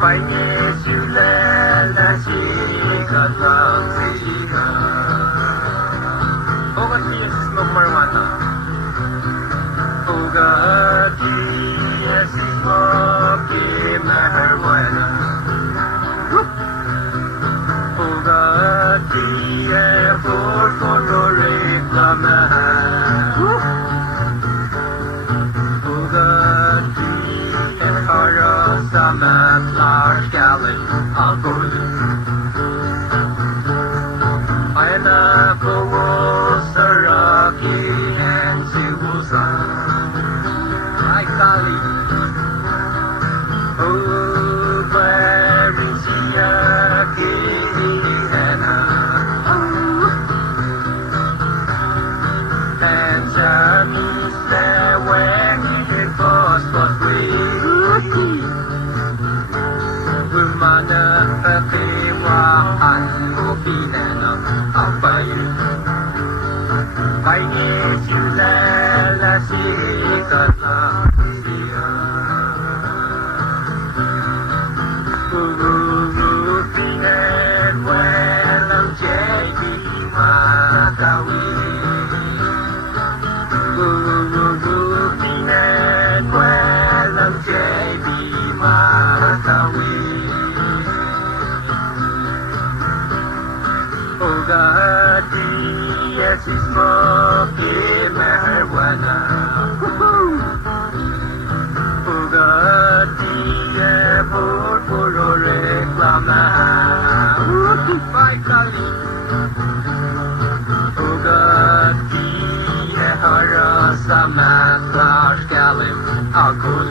Phải nghe siêu lệ là chỉ có lòng gì cả. Ogati is number one. Ogati is smoky marijuana. Ogati è for reclama. Ogati è para sama large gallon of gold. I never was a rocky and Susan. I Kali. Oh, where is he again? And Johnny said when he was free. Woman, they were unhappy and afraid. I need you, let's see the love. Yes, it's smoky marijuana. Ogati è puro reclama. Vai Kali. Ogati è harasa matlar skallim alkohol.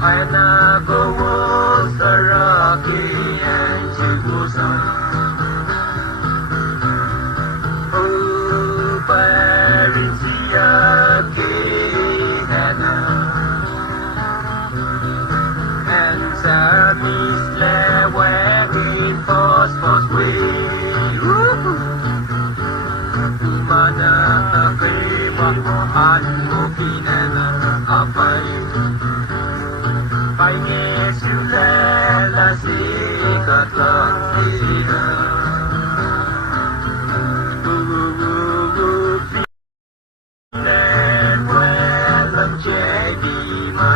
I never was a rocky and Susan. Phải nghe siêu lệ là gì thật lòng gì lên quên lần chế đi mà